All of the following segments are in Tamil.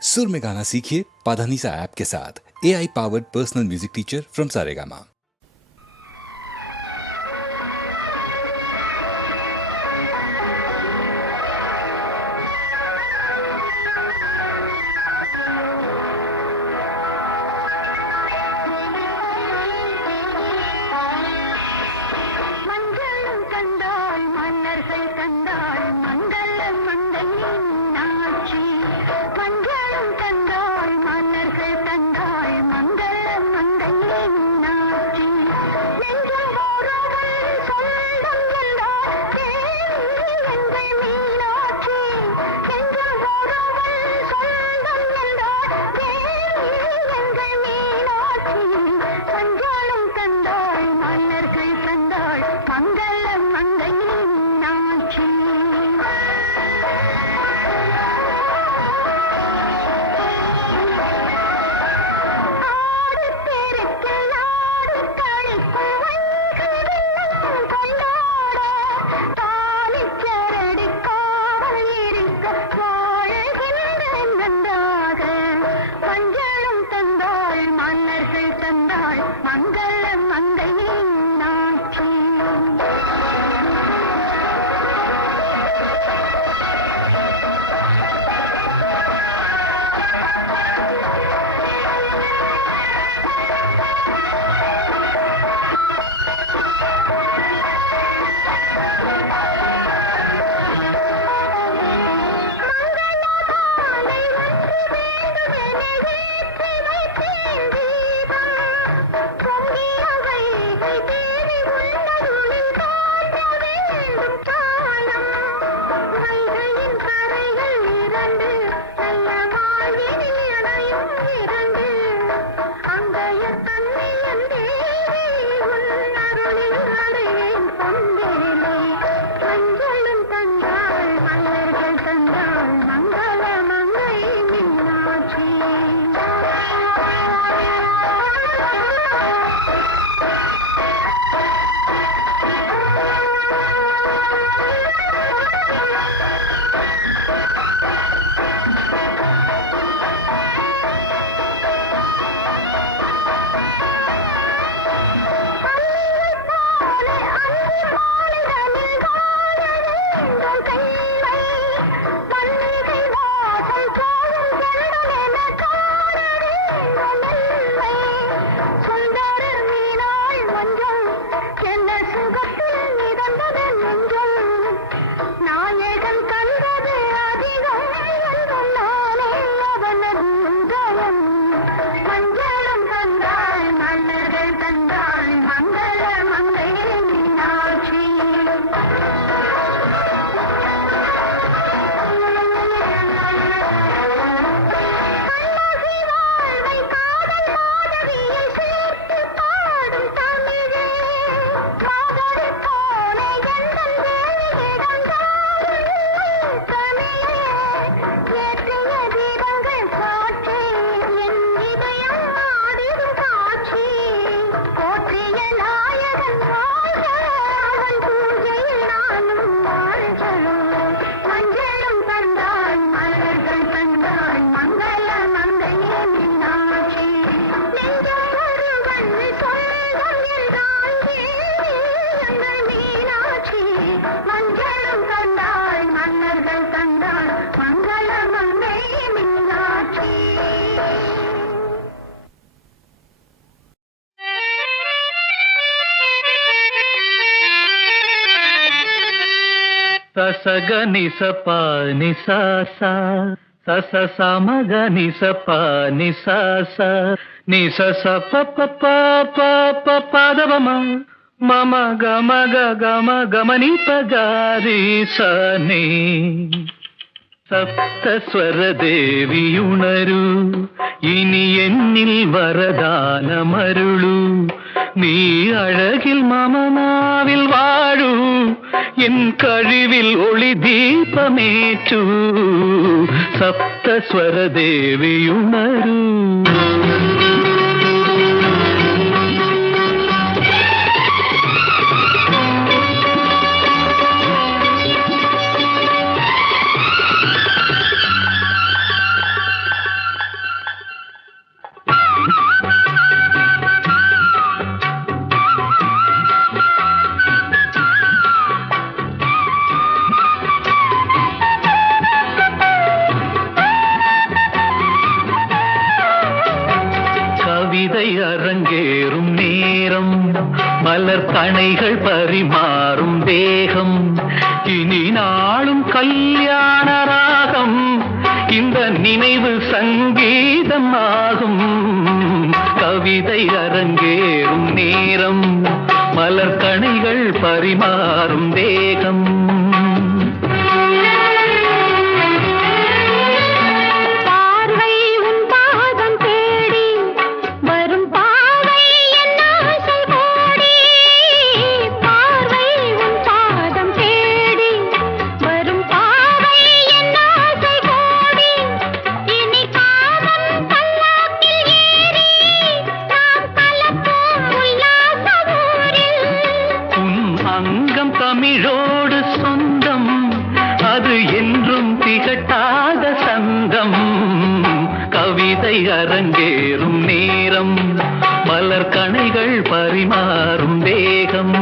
सुर में गाना सीखिए पाधानीसा ऐप के साथ। AI powered personal music teacher from Saregama. సగని సప నిసస సస సమగని సప నిసస నిసస పప పప పదవమ మమ గమ గమ గమని పగారి సని സപ്തസ്വരദേവിയുണരൂ ഇനി എന്നിൽ വരദാനമരുളൂ നീ അഴകിൽ മമനാവിൽ വാഴൂ എൻ കഴിവിൽ ഒളി ദീപമേറ്റൂ സപ്തസ്വരദേവിയുണരൂ அரங்கேறும் நேரம் மலர் கணைகள் பரிமாறும் தேகம் இனி நாளும் கல்யாண ராகம் இந்த நினைவு சங்கீதம் ஆகும் கவிதை அரங்கேறும் நேரம் மலர் கணைகள் பரிமாறும் தேகம் தமிழோடு சொந்தம் அது என்றும் திகட்டாத சந்தம் கவிதை அரங்கேறும் நேரம் மலர் கணைகள் பரிமாறும் தேகம்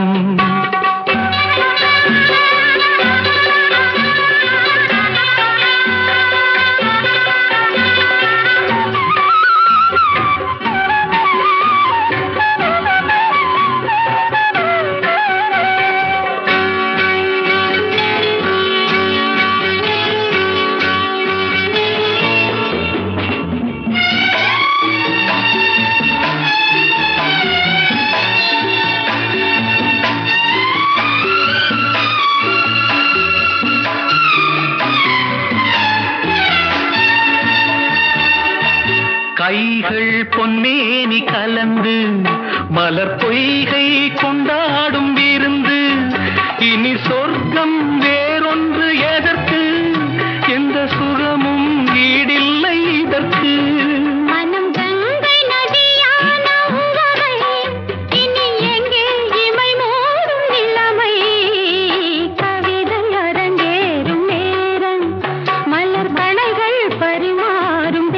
கைகள் பொன்னேனி கலந்து மலர் பொய்கை கொண்டாடும் விருந்து இனி சொர்க்கம் வேறொன்று எதற்கு எந்த சுகமும் ஈடில்லை இதற்கு மனம் கங்கை நதியான உறவை இனி எங்கே இமை மூடும் நிலைமை கவிதை அரங்கேறும் நேரம் மலர் கணைகள் பரிமாறும்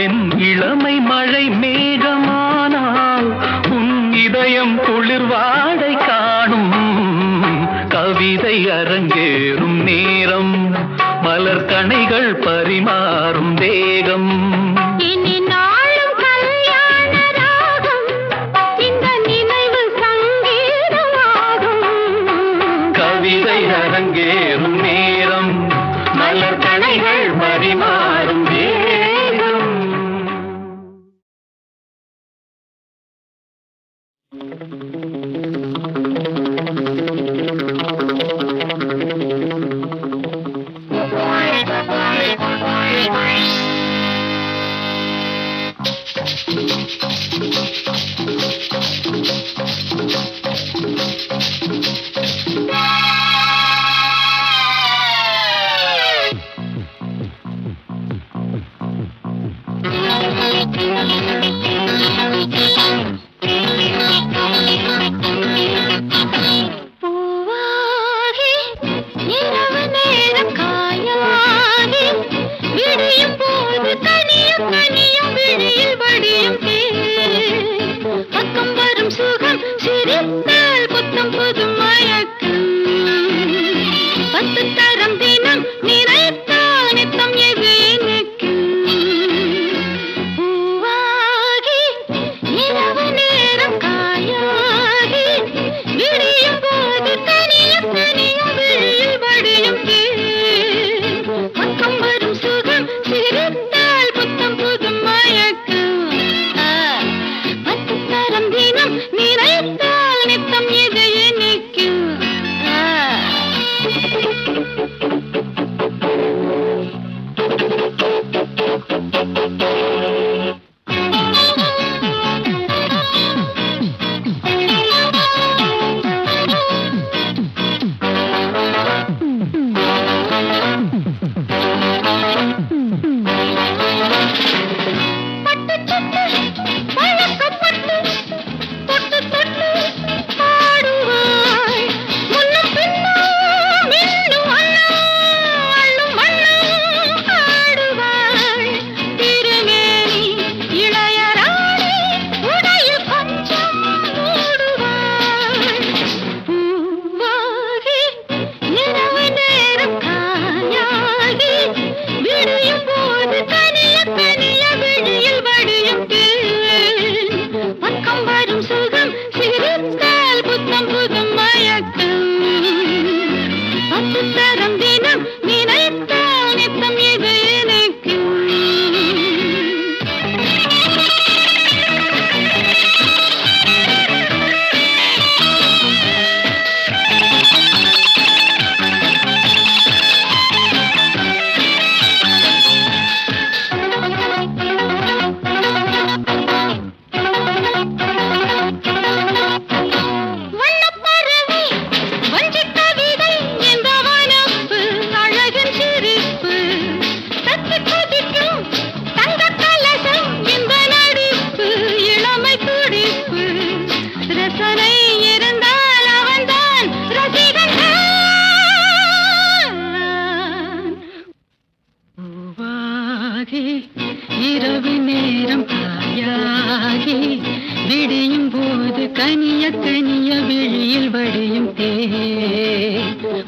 என் இளமை மழை மேகமானால் உன் இதயம் குளிர்வாடை காணும் கவிதை அரங்கேறும் நேரம் மலர் கணைகள் பரிமாறும் தேகம் இனி நாளும் கல்யாண ராகம் இந்த நினைவு சங்கீதமாகும் கவிதை அரங்கேறும் நேரம் மலர் கணைகள் பரிமாறும் தேகம் பூவாகி இரவு நேரம் காயாகி விடியும் போது தனியும் தனியும் விழியில் வடியும் பக்கம் வரும் சுகம் சிரித்தால் புத்தம் புது மயக்கம் 10 தரம் தினம் நினைத்தால் நித்தம் எது எனக்கு பூவாகி இரவு நேரம் காயாகி விடியும் போது தனியும் தனியும் விழியில் வடியும் பக்கம் வரும் சுகம் சிரித்தால் புத்தம் புது மயக்கம் 10 தரம் தினம் நினைத்தால் நித்தம் எது எனக்கு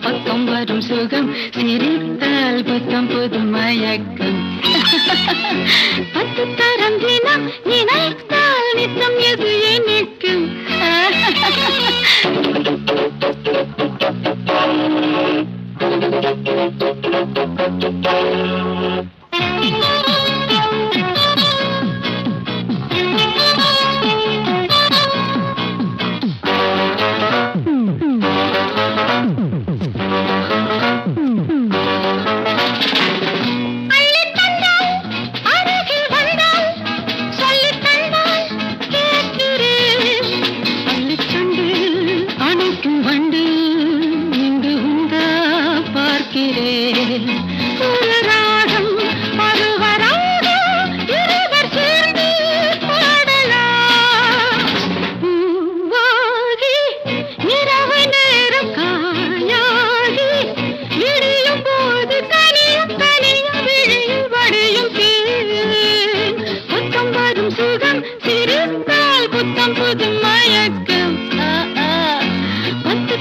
பக்கம் வரும் சுகம் சிரித்தால் புத்தம் புது மயக்கம் பத்து தரம் தினம் நினைத்தால் நித்தம் எது எனக்கும் ஒரு ராகம் பருவராகம் இருவர் சேர்ந்து பாடலாம் பூவாகி இரவு நேரம் காயாகி விடியும் போது கனியும் கனியும் விழியும் வடியும் தேன் பக்கம் வரும் சுகம் சிரித்தால் புத்தம் புது மயக்கம் பத்து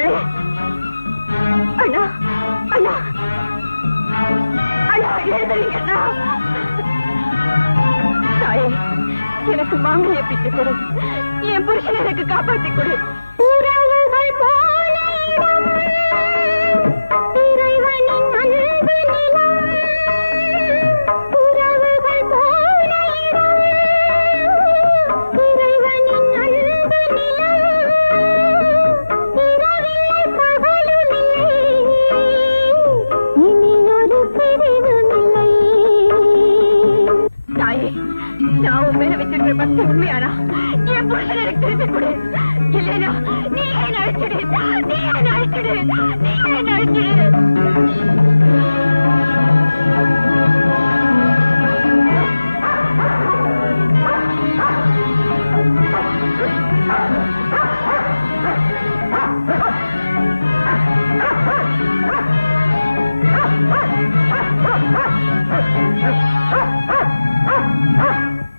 போறாளே. அண்ணா அண்ணா அண்ணா எழுந்தருளி அண்ணா. தாயே, எனக்கு மாங்கல்ய பிச்சை கொடு. என் புருஷன் எனக்கு காப்பாற்றி கொடு. உறவுகள் போல இறைவனின் அன்பு நிலம். உறவுகள் போல இறைவனின் அன்பு நிலம். இரவில்லை பகலுமில்லை, இனியொரு பிரிவுமில்லை. தாயே, நான் உன் மேல வச்சிருக்கிற பக்தி உண்மையானா என் புருஷன் எனக்கு திருப்பி கொடு. இல்லைனா நீ என்ன அழைச்சிடு, நீ என்ன அழைச்சிடு, நீ என்ன அழைச்சிடு.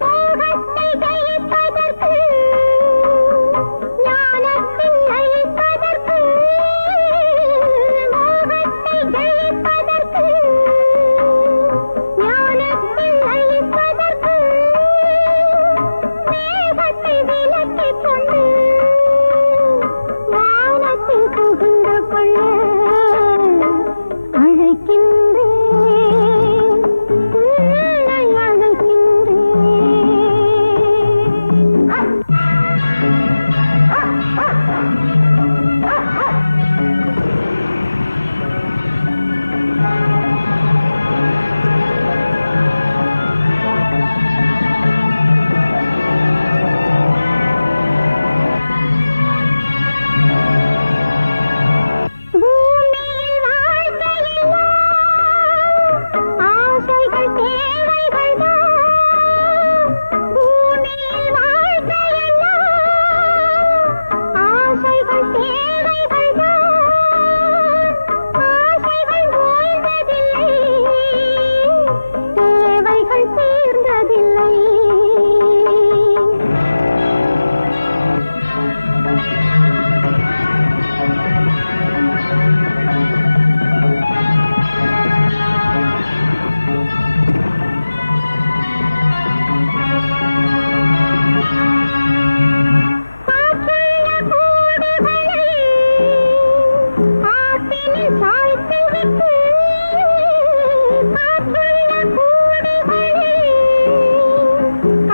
மோகத்தை ஜெயிப்பதற்கு, ஞானத்தை அழிப்பதற்கு, மோகத்தை ஜெயிப்பதற்கு, ஞானத்தை அழிப்பதற்கு, மேகத்தை விலக்கிக் கொண்டு வானத்தில் புகுந்து கொள்ள அழைக்கின்றேன், உன்னை அழைக்கின்றேன். பூமியில் வாழ்க்கையெல்லாம் ஆசைகள் தேவைகள்தான். பூமியில் வாழ்க்கையெல்லாம் ஆசைகள் தேவைகள்தான். ஆசைகள் ஓய்ந்ததில்லை, தேவைகள் தீர்ந்ததில்லை. காற்றுள்ள கூடுகளை ஆற்றினில் சாய்த்து விட்டு, காற்றுள்ள கூடுகளை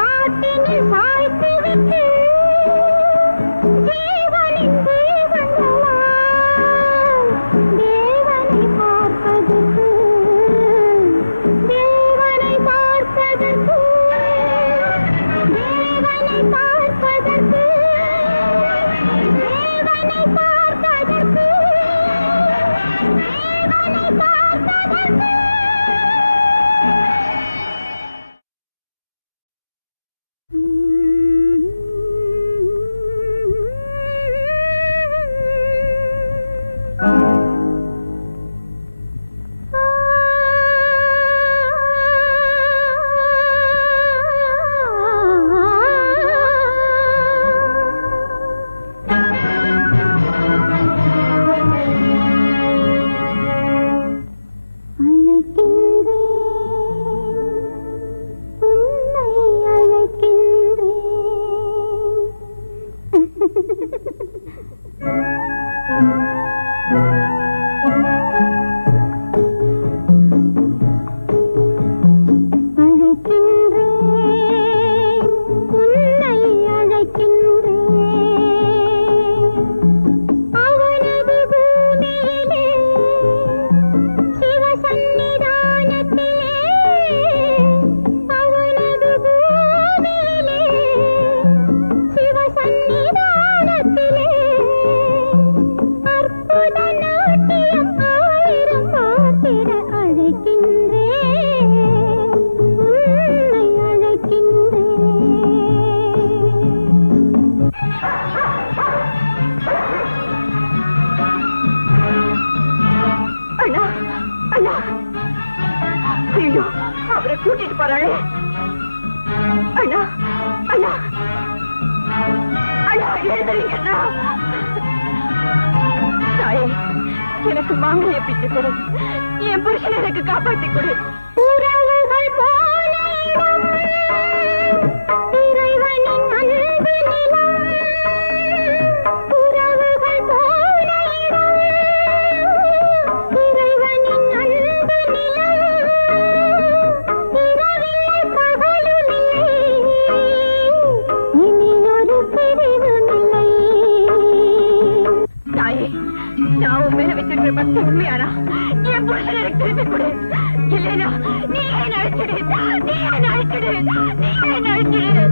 ஆற்றினில் சாய்த்து விட்டு, ஜீவனின் தீபங்களால் தேவனை பார்ப்பதற்கு, தேவனை பார்ப்பதற்கு, தேவனை பார்ப்பதற்கு, தேவனை பார்ப்பதற்கு, தேவனை பார்ப்பதற்கு. ஐயோ, அவரை கூட்டிட்டு போறாளே. அண்ணா அண்ணா அண்ணா எழுந்தருங்க அண்ணா. தாயே, எனக்கு மாங்கல்ய பிச்சை கொடு. என் புருஷன் எனக்கு காப்பாற்றி கொடு. உறவுகள் போல இறைவனின் அன்பு நிலம். உறவுகள் போல இறைவனின் அன்பு நிலம். இரவில்லை பகலுமில்லை, இனி ஒரு பிரிவுமில்லை. தாயே, நான் உன் மேல வச்சிருக்கிற பக்தி உண்மையானா என் புருஷன் எனக்கு திருப்பி கொடு. இல்லைனா நீ என்ன அழைச்சிடு, நீ என்ன அழைச்சிடு, நீ என்ன அழைச்சிடு.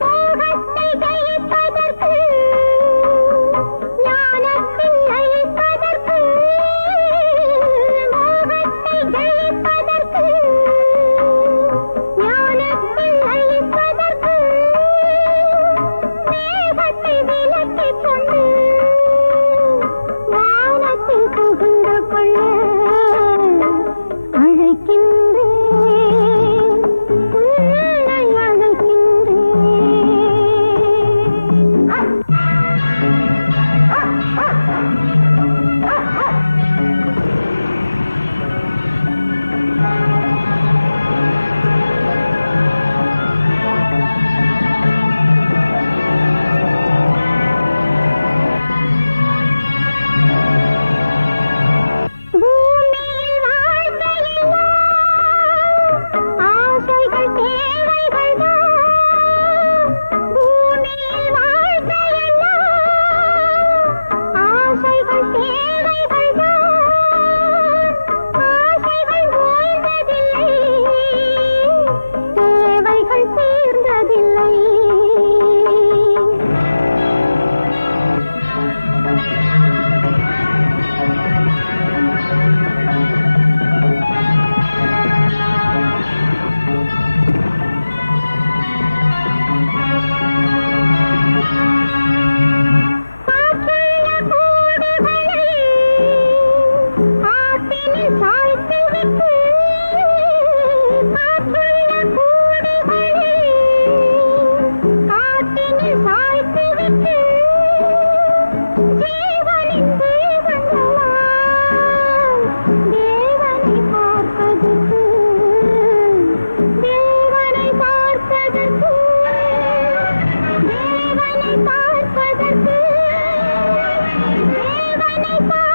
மோகத்தை ஜெயிப்பதற்கு, ஞானத்தை ஜெயிப்பதற்கு, மோகத்தை ஜெயிப்பதற்கு, ஞானத்தை ஜெயிப்பதற்கு, மேகத்தை விலக்கிக் கொண்டு வானத்தில் புகுந்து கொள்ள அழைக்கின்றேன், உன்னை அழைக்கின்றேன். பூமியில் வாழ்க்கையிலோ ஆசைகள் தேவைகள்தான். பூமியில் வாழ்க்கையிலோ ஆசைகள் தேவைகள்தான். ஆசைகள் ஓய்ந்ததில்லை, தேவைகள் தீர்ந்ததில்லை. காற்றுள்ள கூடுகளை ஆற்றினில் சாய்த்து விட்டு, காற்றுள்ள கூடுகளை ஆற்றினில் சாய்த்து விட்டு, ஜீவனின் தீபங்களால் தேவனை பார்ப்பதற்கு, தேவனை பார்ப்பதற்கு, தேவனை பார்ப்பதற்கு, தேவனை பார்ப்பதற்கு